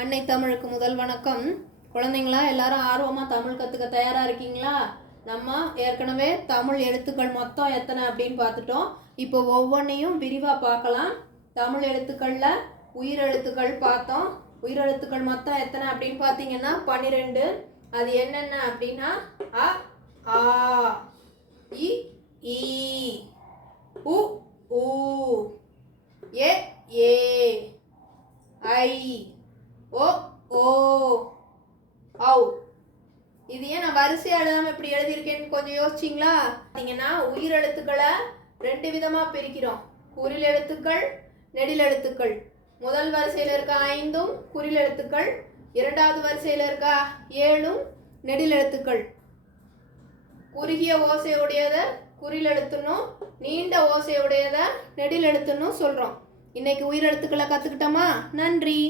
அன்னை தமிழுக்கு முதல் வணக்கம். குழந்தைங்களா, எல்லாரும் ஆர்வமாக தமிழ் கற்றுக்க தயாராக இருக்கீங்களா? நம்ம ஏற்கனவே தமிழ் எழுத்துக்கள் மொத்தம் எத்தனை அப்படின்னு பார்த்துட்டோம். இப்போ ஒவ்வொன்றையும் விரிவாக பார்க்கலாம். தமிழ் எழுத்துக்களில் உயிரெழுத்துக்கள் பார்த்தோம். உயிரெழுத்துக்கள் மொத்தம் எத்தனை அப்படின்னு பார்த்தீங்கன்னா 12. அது என்னென்ன அப்படின்னா அ, ஆ, இ, ஈ, உ, ஊ, ஏ, ஏ, ஐ, ஓ, ஓ, ஔ. இது ஏன் நான் வரிசையாக எழுதாமல் இப்படி எழுதியிருக்கேன்னு கொஞ்சம் யோசிச்சிங்களா? பார்த்தீங்கன்னா உயிரெழுத்துக்களை 2 விதமாக பிரிக்கிறோம். குறில் எழுத்துக்கள், நெடில் எழுத்துக்கள். முதல் வரிசையில் இருக்க 5 குறில் எழுத்துக்கள், இரண்டாவது வரிசையில் இருக்க 7 நெடில் எழுத்துக்கள். குறுகிய ஓசையுடையதை குறில் எழுத்துன்னும், நீண்ட ஓசையுடையதை நெடில் எழுத்துன்னும் சொல்கிறோம். இன்னைக்கு உயிரெழுத்துக்களை கற்றுக்கிட்டோமா? நன்றி.